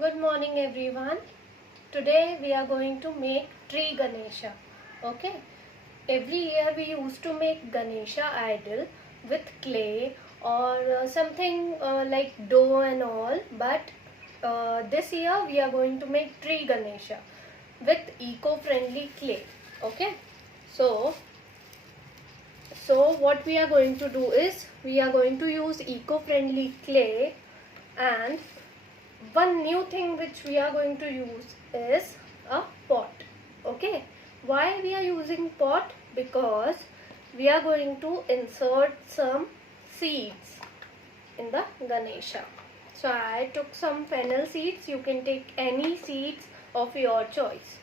Good morning everyone. Today we are going to make tree ganesha. Okay. Every year we used to make ganesha idol with clay or something like dough and all, but this year we are going to make tree ganesha with eco-friendly clay. Okay. So what we are going to do is we are going to use eco-friendly clay, and one new thing which we are going to use is a pot. Okay, why we are using pot? Because we are going to insert some seeds in the ganesha. So I took some fennel seeds. You can take any seeds of your choice.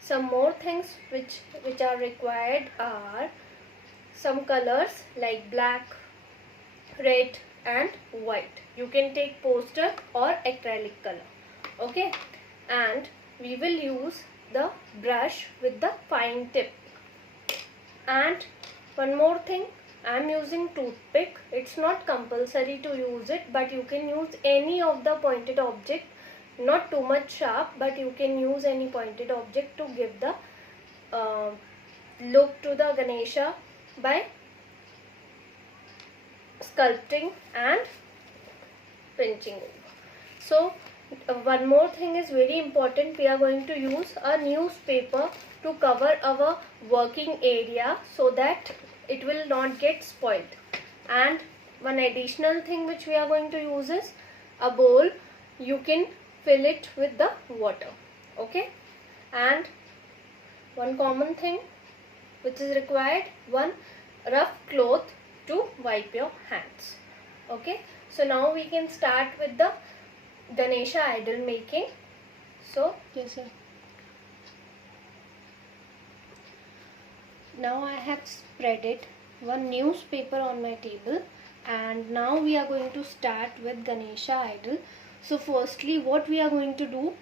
Some more things which are required are some colors like black, red and white. You can take poster or acrylic color. Okay, and we will use the brush with the fine tip. And one more thing, I am using toothpick. It's not compulsory to use it, but you can use any of the pointed object, not too much sharp, but you can use any pointed object to give the look to the ganesha by sculpting and pinching over. So one more thing is very important. We are going to use a newspaper to cover our working area so that it will not get spoiled. And one additional thing which we are going to use is a bowl. You can fill it with the water. Okay, and one common thing which is required, one rough cloth to wipe your hands. Okay, so now we can start with the ganesha idol making. So yes sir. Now I have spread it one newspaper on my table, and now we are going to start with ganesha idol. So firstly what we are going to do,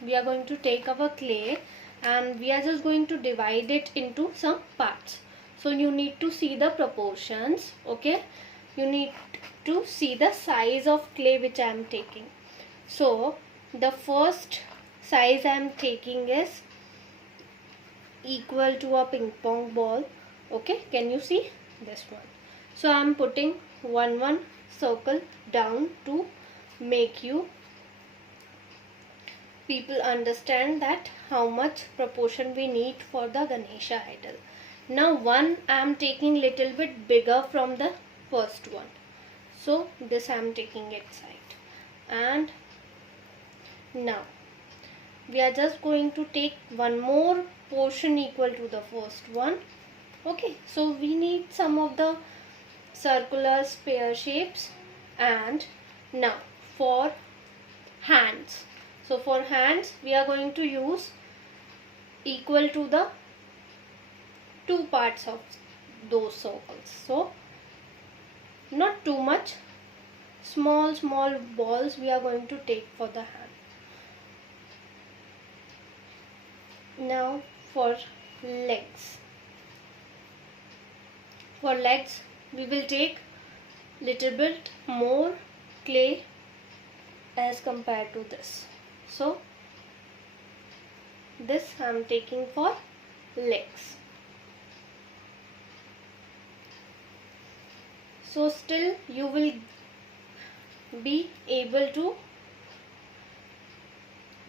we are going to take our clay and we are just going to divide it into some parts. So you need to see the proportions. Okay, you need to see the size of clay which I am taking. So the first size I am taking is equal to a ping pong ball. Okay, can you see this one? So I am putting one circle down to make you people understand that how much proportion we need for the ganesha idol. Now one I am taking little bit bigger from the first one. So this I am taking it side, and now we are just going to take one more portion equal to the first one. Okay, so we need some of the circular sphere shapes. And now for hands. So for hands we are going to use equal to the two parts of those circles. So not too much, small balls we are going to take for the hand. Now for legs. For legs we will take little bit more clay as compared to this. So this I am taking for legs. So still you will be able to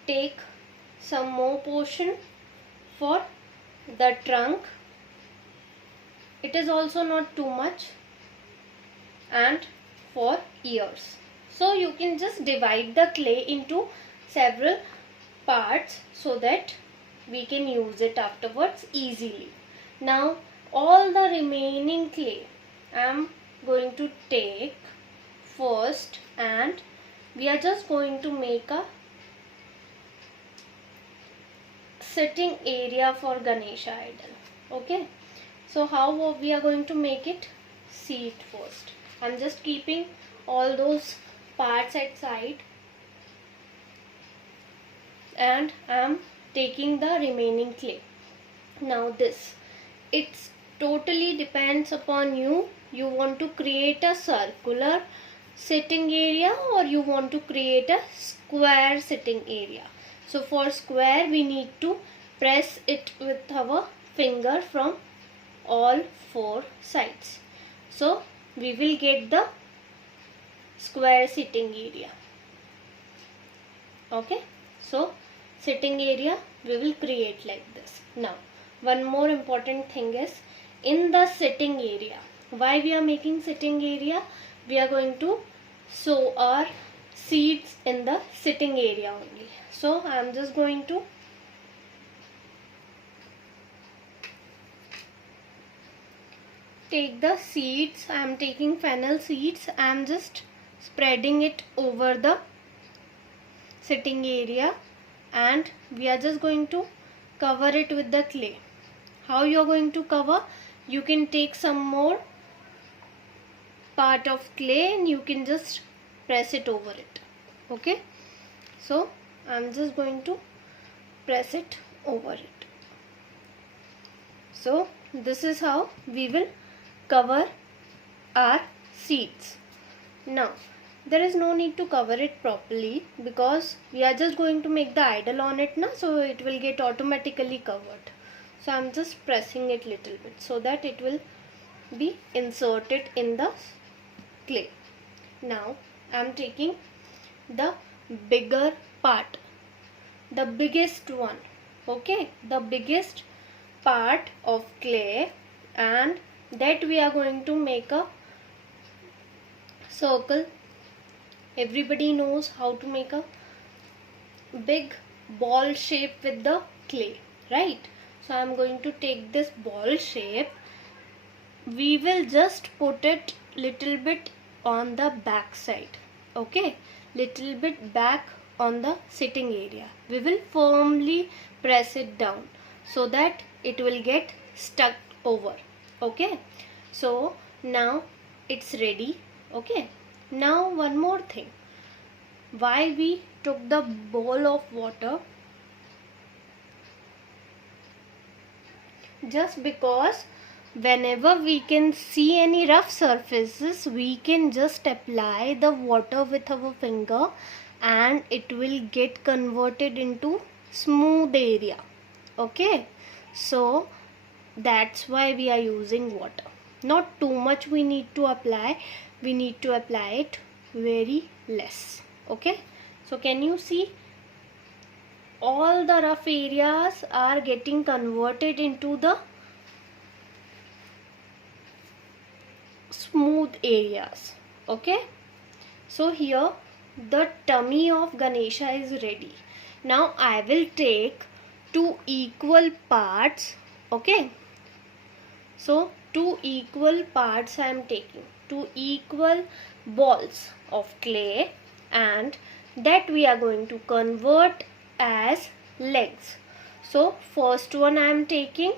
take some more portion for the trunk. It is also not too much, and for ears. So you can just divide the clay into several parts so that we can use it afterwards easily. Now all the remaining clay I am going to take first, and we are just going to make a sitting area for ganesha idol. Okay, so how we are going to make it? See it first. I am just keeping all those parts at side, and I am taking the remaining clay. Now this, it's totally depends upon you. You want to create a circular sitting area or you want to create a square sitting area. So for square we need to press it with our finger from all four sides. So we will get the square sitting area. Okay, so sitting area we will create like this. Now one more important thing is, in the sitting area, why we are making sitting area? We are going to sow our seeds in the sitting area only. So I am just going to take the seeds. I am taking fennel seeds. I am just spreading it over the sitting area, and we are just going to cover it with the clay. How you are going to cover? You can take some more part of clay and you can just press it over it. Okay, so I'm just going to press it over it. So this is how we will cover our seeds. Now there is no need to cover it properly because we are just going to make the idol on it now, so it will get automatically covered. So I'm just pressing it little bit so that it will be inserted in the clay. Now I'm taking the bigger part, the biggest one, okay, the biggest part of clay, and that we are going to make a circle. Everybody knows how to make a big ball shape with the clay, right? So I am going to take this ball shape. We will just put it little bit on the back side, okay, little bit back on the sitting area. We will firmly press it down so that it will get stuck over. Okay, so now it's ready. Okay, now one more thing, why we took the bowl of water? Just because whenever we can see any rough surfaces, we can just apply the water with our finger and it will get converted into smooth area. Okay, so that's why we are using water. Not too much we need to apply, we need to apply it very less. Okay, so can you see all the rough areas are getting converted into the smooth areas. Okay, so here the tummy of Ganesha is ready. Now I will take two equal parts. Okay, so two equal parts I am taking, two equal balls of clay, and that we are going to convert as legs. So first one I am taking,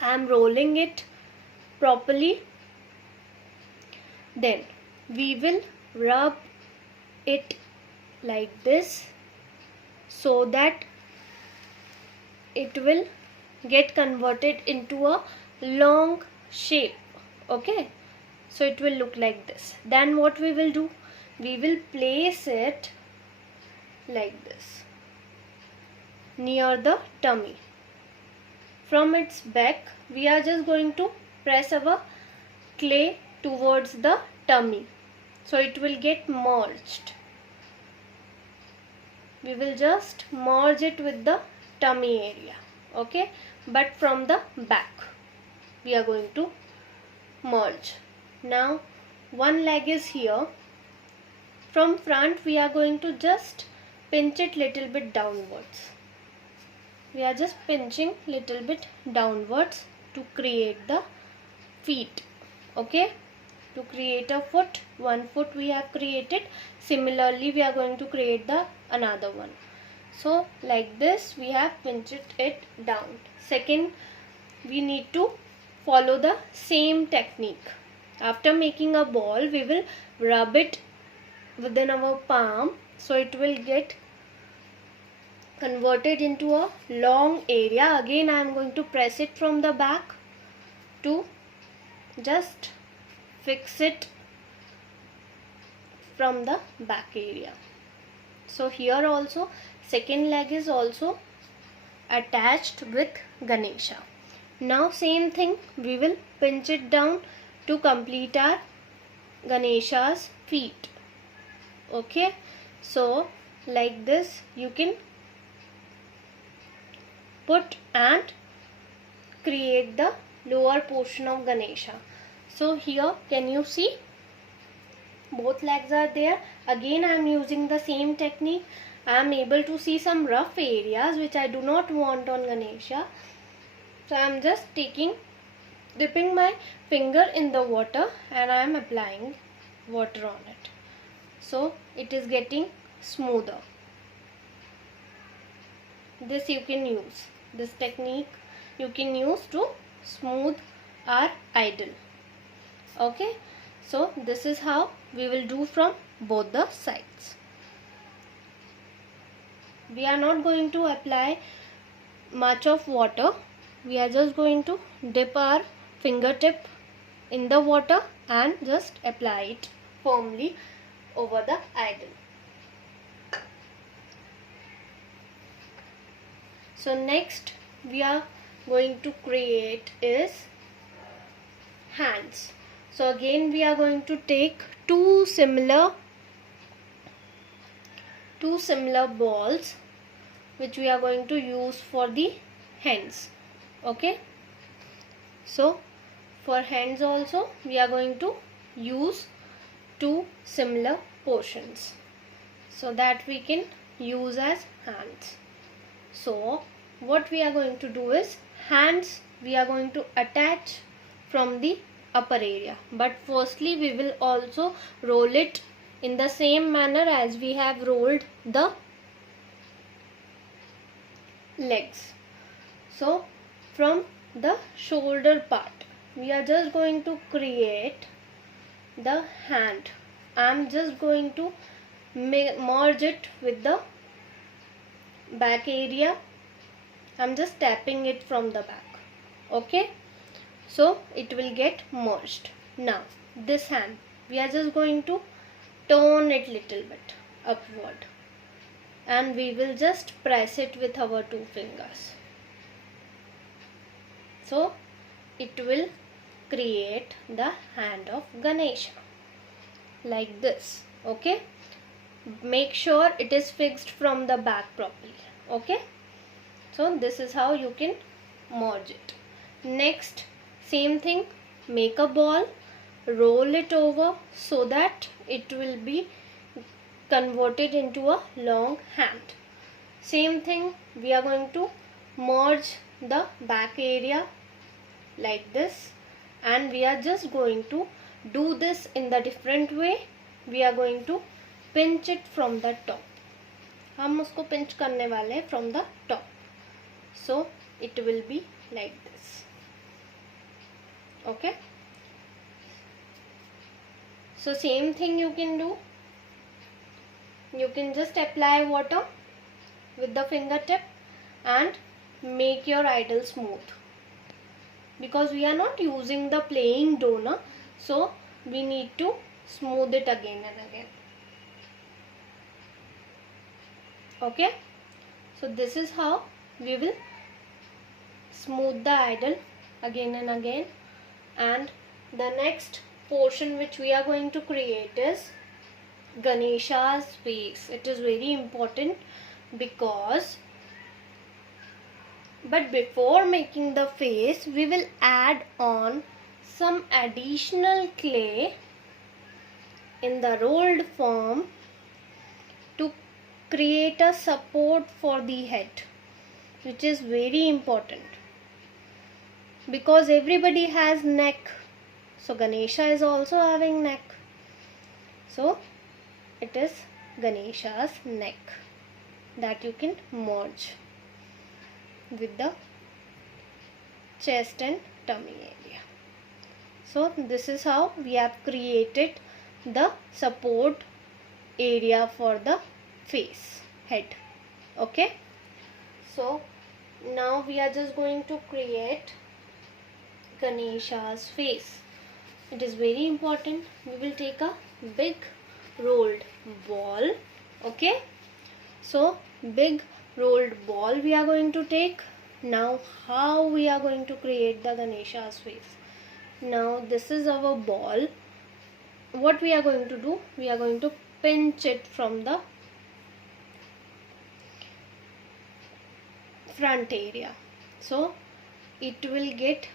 I am rolling it properly, then we will rub it like this so that it will get converted into a long shape. Okay, so it will look like this. Then what we will do, we will place it like this near the tummy. From its back we are just going to press our clay towards the tummy, so it will get merged. We will just merge it with the tummy area. Okay, but from the back we are going to merge. Now one leg is here. From front we are going to just pinch it little bit downwards. We are just pinching little bit downwards to create the feet. Okay, to create a foot, one foot we have created. Similarly we are going to create the another one. So like this we have pinched it down. Second, we need to follow the same technique. After making a ball, we will rub it within our palm, so it will get converted into a long area. Again I am going to press it from the back to just fix it from the back area. So here also second leg is also attached with Ganesha. Now same thing, we will pinch it down to complete our Ganesha's feet. Okay, so like this you can put and create the lower portion of Ganesha. So here can you see both legs are there. Again I am using the same technique. I am able to see some rough areas which I do not want on Ganesha. So I am just dipping my finger in the water and I am applying water on it. So it is getting smoother. This you can use. This technique you can use to smooth our idol. Okay. So this is how we will do from both the sides. We are not going to apply much of water. We are just going to dip our fingertip in the water and just apply it firmly over the idol. So next we are going to create is hands. So again we are going to take two similar balls which we are going to use for the hands. Okay, so for hands also we are going to use two similar portions so that we can use as hands. So what we are going to do is hands we are going to attach from the upper area, but firstly we will also roll it in the same manner as we have rolled the legs. So from the shoulder part we are just going to create the hand. I am just going to merge it with the back area. I am just tapping it from the back. Okay, so it will get merged. Now this hand we are just going to turn it little bit upward and we will just press it with our two fingers. So it will create the hand of Ganesha like this. Okay, make sure it is fixed from the back properly. Okay, so this is how you can merge it. Next same thing, make a ball, roll it over so that it will be converted into a long hand. Same thing, we are going to merge the back area like this and we are just going to do this in the different way. We are going to pinch it from the top. हम उसको pinch करने वाले हैं from the top. So it will be like this. Okay, so same thing you can do. You can just apply water with the fingertip and make your idol smooth, because we are not using the playing dough na, so we need to smooth it again and again. Okay, so this is how we will smooth the idol again and again. And the next portion which we are going to create is Ganesha's face. It is very important because, but before making the face we will add on some additional clay in the rolled form to create a support for the head, which is very important because everybody has neck. So Ganesha is also having neck. So it is Ganesha's neck that you can merge with the chest and tummy area. So this is how we have created the support area for the face, head. Okay, so now we are just going to create Ganesha's face. It is very important. We will take a big rolled ball. Okay, so big rolled ball we are going to take. Now how we are going to create the Ganesha's face? Now this is our ball. What we are going to do? We are going to pinch it from the front area. So it will get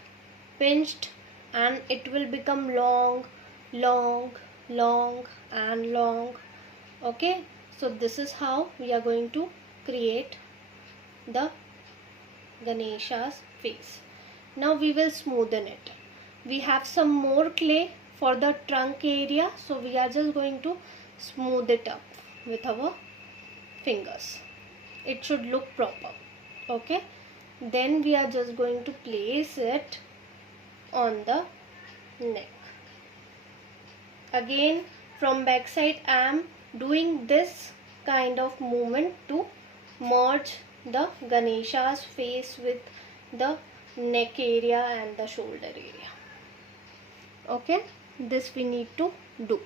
pinched and it will become long, long, long and long. Okay, so this is how we are going to create the Ganesha's face. Now we will smoothen it. We have some more clay for the trunk area, so we are just going to smooth it up with our fingers. It should look proper. Okay, then we are just going to place it on the neck. Again, from back side I am doing this kind of movement to merge the Ganesha's face with the neck area and the shoulder area. Okay, this we need to do.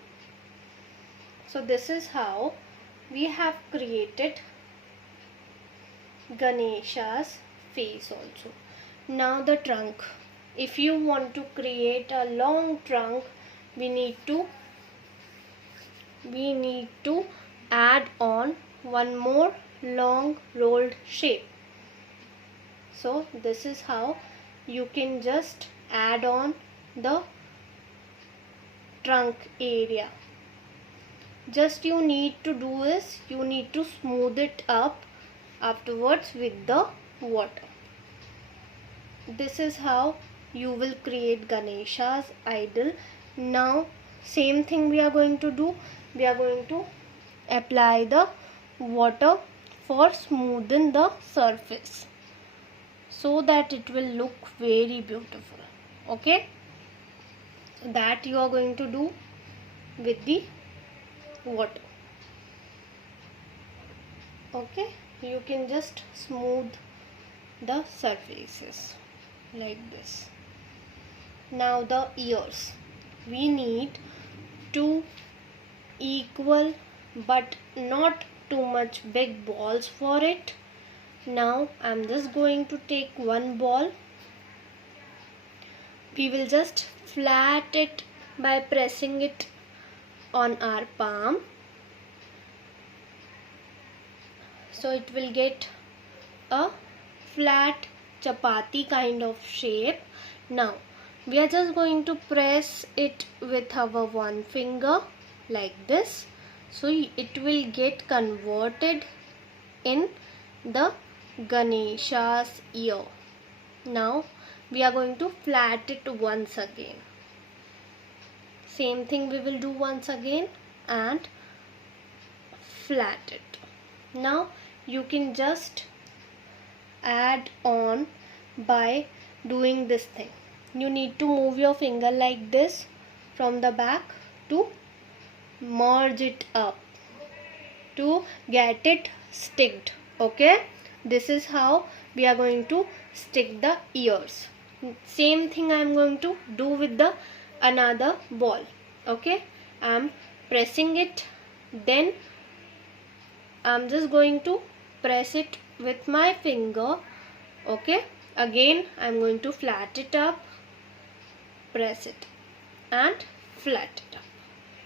So this is how we have created Ganesha's face also. Now the trunk. If you want to create a long trunk, we need to add on one more long rolled shape. So this is how you can just add on the trunk area. Just you need to do is you need to smooth it up afterwards with the water. This is how you will create Ganesha's idol. Now same thing we are going to do. We are going to apply the water for smoothen the surface so that it will look very beautiful. Okay, so that you are going to do with the water. Okay, you can just smooth the surfaces like this. Now the ears. We need 2 equal but not too much big balls for it. Now I'm just going to take one ball. We will just flat it by pressing it on our palm. So it will get a flat chapati kind of shape. Now we are just going to press it with our one finger like this, so it will get converted in the Ganesha's ear. Now we are going to flat it once again. Same thing we will do once again and flat it. Now you can just add on by doing this thing. You need to move your finger like this from the back to merge it up to get it sticked. Okay, this is how we are going to stick the ears. Same thing I am going to do with the another ball. Okay, I am pressing it, then I am just going to press it with my finger. Okay, again I am going to flat it up, press it and flat it up.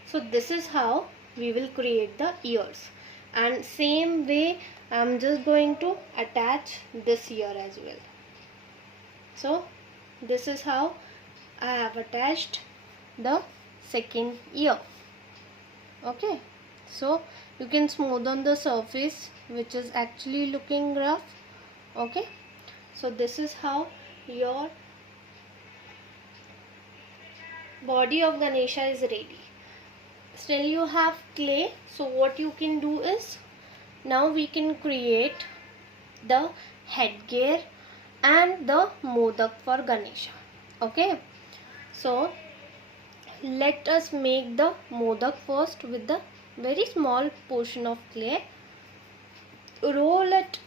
So this is how we will create the ears. And same way I am just going to attach this ear as well. So this is how I have attached the second ear. Okay, so you can smoothen the surface which is actually looking rough. Okay, so this is how your body of Ganesha is ready. Still you have clay, so what you can do is now we can create the headgear and the modak for Ganesha. Okay, so let us make the modak first with the very small portion of clay. Roll it.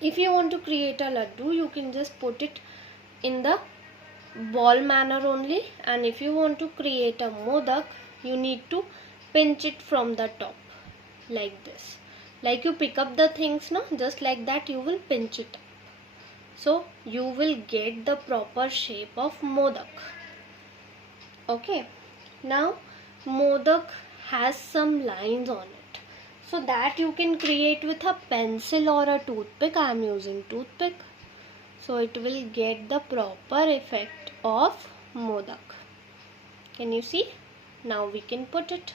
If you want to create a laddu, you can just put it in the ball manner only, and if you want to create a modak, you need to pinch it from the top like this. Like you pick up the things, no? Just like that you will pinch it up. So you will get the proper shape of modak. Okay. Now modak has some lines on it. So that you can create with a pencil or a toothpick. I am using toothpick. So it will get the proper effect of modak. Can you see? Now we can put it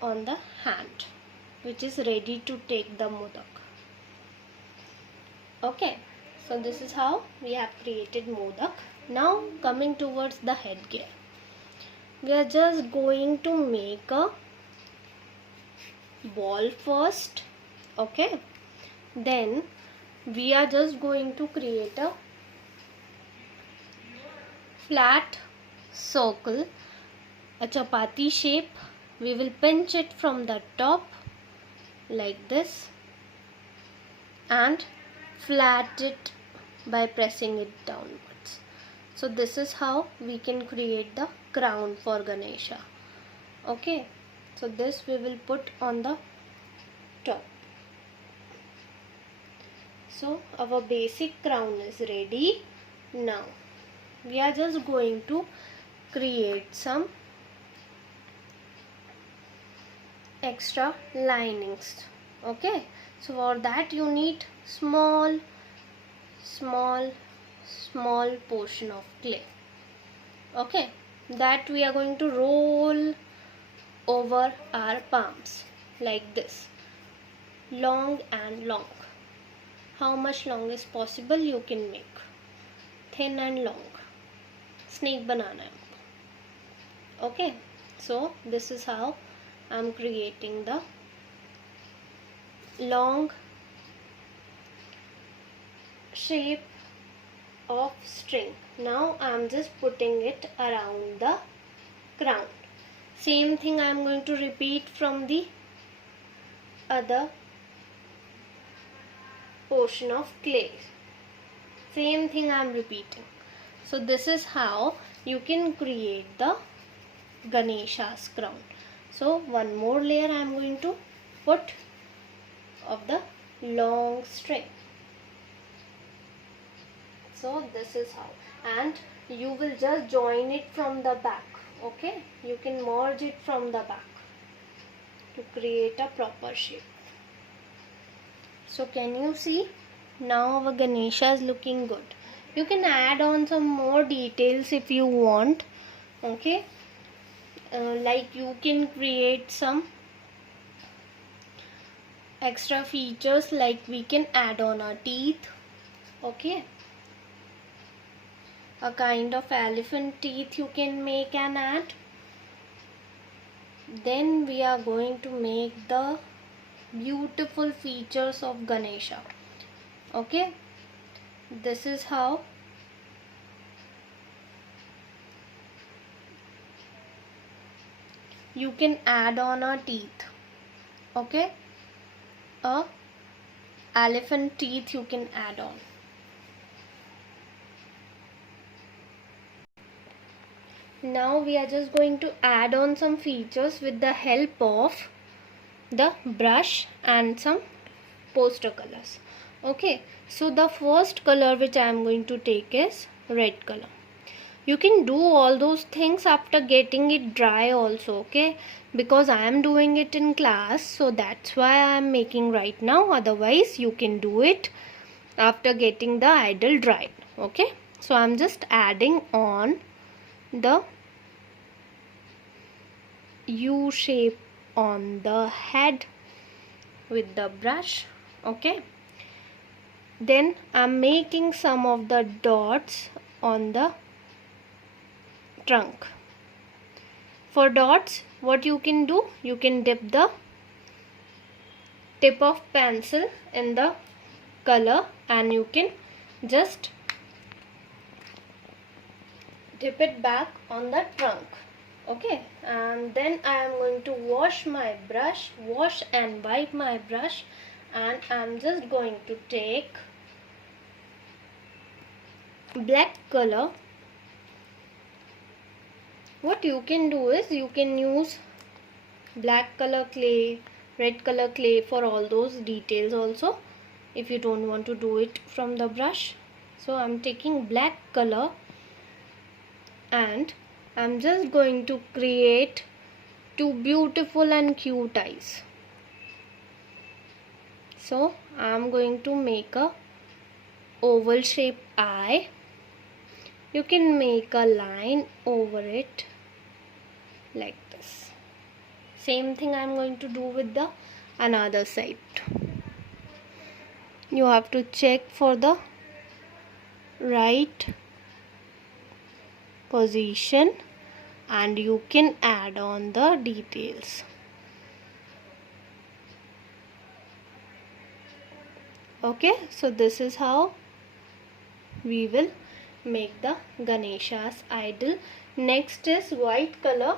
on the hand, which is ready to take the modak. Okay, so this is how we have created modak. Now coming towards the headgear, we are just going to make a ball first. Okay, then we are just going to create a flat circle, a chapati shape. We will pinch it from the top like this and flat it by pressing it downwards. So this is how we can create the crown for Ganesha. Okay, so this we will put on the top. So our basic crown is ready. Now we are just going to create some extra linings. Okay, so for that you need small portion of clay. Okay, that we are going to roll over our palms like this, long and long. How much long is possible you can make, thin and long, snake banana. Okay, so this is how I am creating the long shape of string. Now I am just putting it around the crown. Same thing I am going to repeat from the other portion of clay. Same thing I am repeating. So this is how you can create the Ganesha's crown. So one more layer I am going to put of the long string. So this is how, and you will just join it from the back. Okay, you can merge it from the back to create a proper shape. So can you see? Now our Ganesha is looking good. You can add on some more details if you want. Okay, like you can create some extra features, like we can add on our teeth. Okay, a kind of elephant teeth you can make and add. Then we are going to make the beautiful features of Ganesha. Okay, this is how you can add on our teeth. Okay, a elephant teeth you can add on. Now we are just going to add on some features with the help of the brush and some poster colors. Okay, so the first color which I am going to take is red color. You can do all those things after getting it dry also, okay, because I am doing it in class, so that's why I am making right now. Otherwise you can do it after getting the idol dried. Okay, so I am just adding on the U shape on the head with the brush. Okay, then I'm making some of the dots on the trunk. For dots, what you can do, you can dip the tip of pencil in the color and you can just dip it back on the trunk. Okay, and then I am going to wash and wipe my brush, and I am just going to take black color. What you can do is you can use black color clay, red color clay for all those details also, if you don't want to do it from the brush. So I'm taking black color and I'm just going to create two beautiful and cute eyes. So I'm going to make a oval shaped eye. You can make a line over it like this. Same thing I'm going to do with the another side. You have to check for the right position and you can add on the details. Okay, so this is how we will make the Ganesha's idol. Next is white color,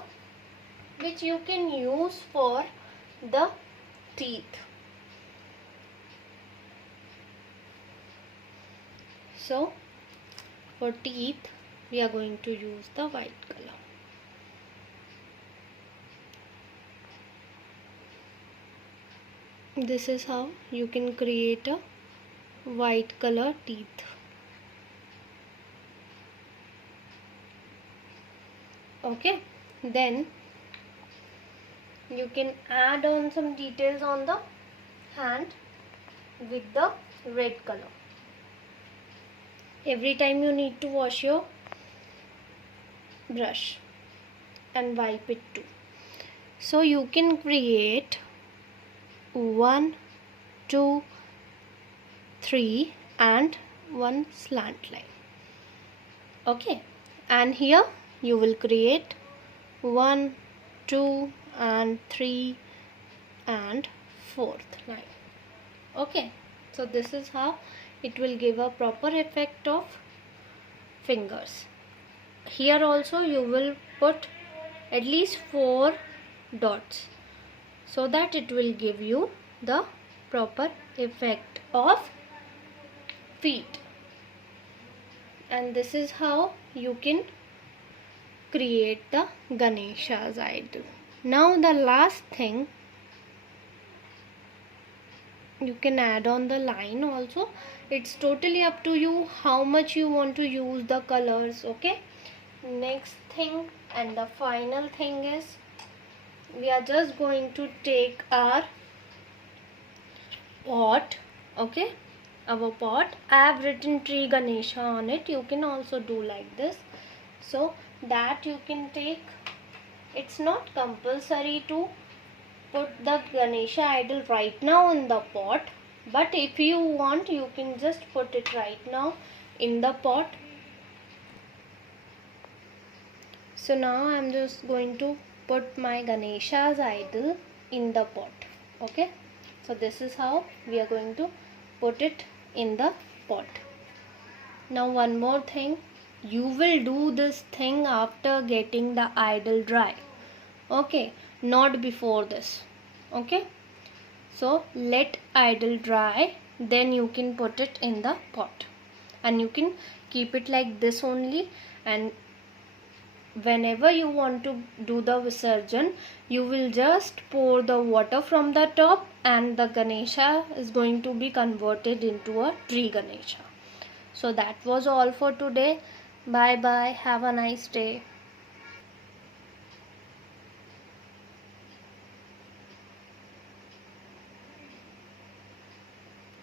which you can use for the teeth. So for teeth we are going to use the white color. This is how you can create a white color teeth. Okay, then you can add on some details on the hand with the red color. Every time you need to wash your brush and wipe it too. So you can create 1, 2, 3 and one slant line. Okay, and here you will create 1, 2 and 3 and 4th line. Okay, so this is how it will give a proper effect of fingers. Here also you will put at least 4 dots so that it will give you the proper effect of feet. And this is how you can create the Ganesha's idol. Now the last thing, you can add on the line also. It's totally up to you how much you want to use the colors. Okay, next thing and the final thing is we are just going to take our pot. Okay, our pot, I have written tree Ganesha on it. You can also do like this, so that you can take, it's not compulsory to put the Ganesha idol right now in the pot, but if you want you can just put it right now in the pot. So now I am just going to put my Ganesha's idol in the pot. Okay, so this is how we are going to put it in the pot. Now one more thing, you will do this thing after getting the idol dry. Okay, not before this. Okay, so let idol dry, then you can put it in the pot and you can keep it like this only, and whenever you want to do the Visarjan, you will just pour the water from the top and the Ganesha is going to be converted into a tree Ganesha. So that was all for today. Bye bye. Have a nice day.